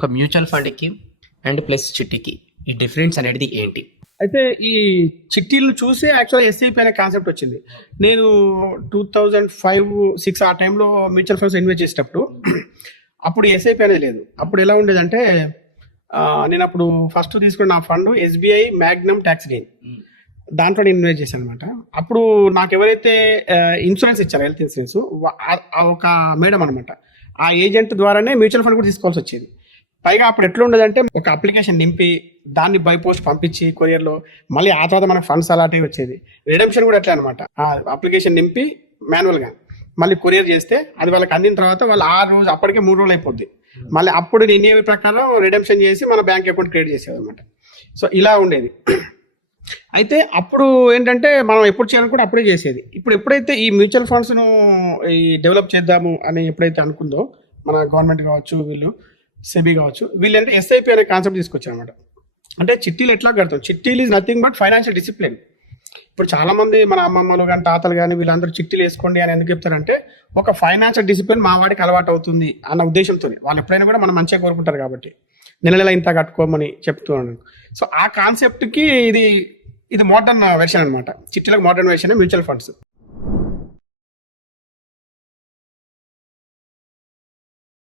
ఒక mutual ఫండ్కి and plus చిట్టికి ఈ difference అనేది ఏంటి? అయితే ఈ చిట్టీలు చూసి యాక్చువల్గా ఎస్ఐపి అనే కాన్సెప్ట్ వచ్చింది. నేను 2005-6 ఆ టైంలో మ్యూచువల్ ఫండ్స్ ఇన్వెస్ట్ చేసేటప్పుడు అప్పుడు ఎస్ఐపి అనేది లేదు. అప్పుడు ఎలా ఉండేదంటే నేను అప్పుడు ఫస్ట్ తీసుకున్న నా fund SBI Magnum tax gain, దాంట్లో నేను ఇన్వెస్ట్ చేశాను అనమాట. అప్పుడు నాకు ఎవరైతే ఇన్సూరెన్స్ ఇచ్చారో హెల్త్ ఇన్సూరెన్స్, ఒక మేడం అనమాట, ఆ ఏజెంట్ ద్వారానే మ్యూచువల్ ఫండ్ కూడా తీసుకోవాల్సి వచ్చేది. పైగా అప్పుడు ఎట్లా ఉండదంటే ఒక అప్లికేషన్ నింపి దాన్ని బై పోస్ట్ పంపించి కొరియర్లో, మళ్ళీ ఆ తర్వాత మనకు ఫండ్స్ అలాంటివి వచ్చేది. రిడెంప్షన్ కూడా ఎట్లా అనమాట, ఆ అప్లికేషన్ నింపి మాన్యువల్గా మళ్ళీ కొరియర్ చేస్తే అది వాళ్ళకి అందిన తర్వాత వాళ్ళు 6 రోజు అప్పటికే 3 రోజులు అయిపోద్ది. మళ్ళీ అప్పుడు నియమ ప్రకారం రిడెంప్షన్ చేసి మన బ్యాంక్ అకౌంట్ క్రియేట్ చేసేది అనమాట. సో ఇలా ఉండేది. అయితే అప్పుడు ఏంటంటే మనం ఎప్పుడు చేయాలని అప్పుడే చేసేది. ఇప్పుడు ఎప్పుడైతే ఈ మ్యూచువల్ ఫండ్స్ను ఈ డెవలప్ చేద్దాము అని ఎప్పుడైతే అనుకుందో మన గవర్నమెంట్ కావచ్చు, వీళ్ళు సెబీ కావచ్చు, వీళ్ళు అంటే ఎస్ఐపి అనే కాన్సెప్ట్ తీసుకొచ్చారు అనమాట. అంటే చిట్టీలు ఎట్లా కడతాం, చిట్టీలు is nothing but financial discipline. ఇప్పుడు చాలా మంది మన అమ్మమ్మలు కానీ తాతలు కానీ వీళ్ళందరూ చిట్టీలు వేసుకోండి అని ఎందుకు చెప్తారంటే ఒక ఫైనాన్షియల్ డిసిప్లిన్ మా వాడికి అలవాటు అవుతుంది అన్న ఉద్దేశంతో. వాళ్ళు ఎప్పుడైనా కూడా మనం మంచిగా కోరుకుంటారు కాబట్టి నెల నెల ఇంత కట్టుకోమని చెప్తూ ఉన్నాను. సో ఆ కాన్సెప్ట్కి ఇది మోడర్న్ వెర్షన్ అనమాట. చిట్టీలకు మోడర్న్ వెర్షన్ మ్యూచువల్ ఫండ్స్.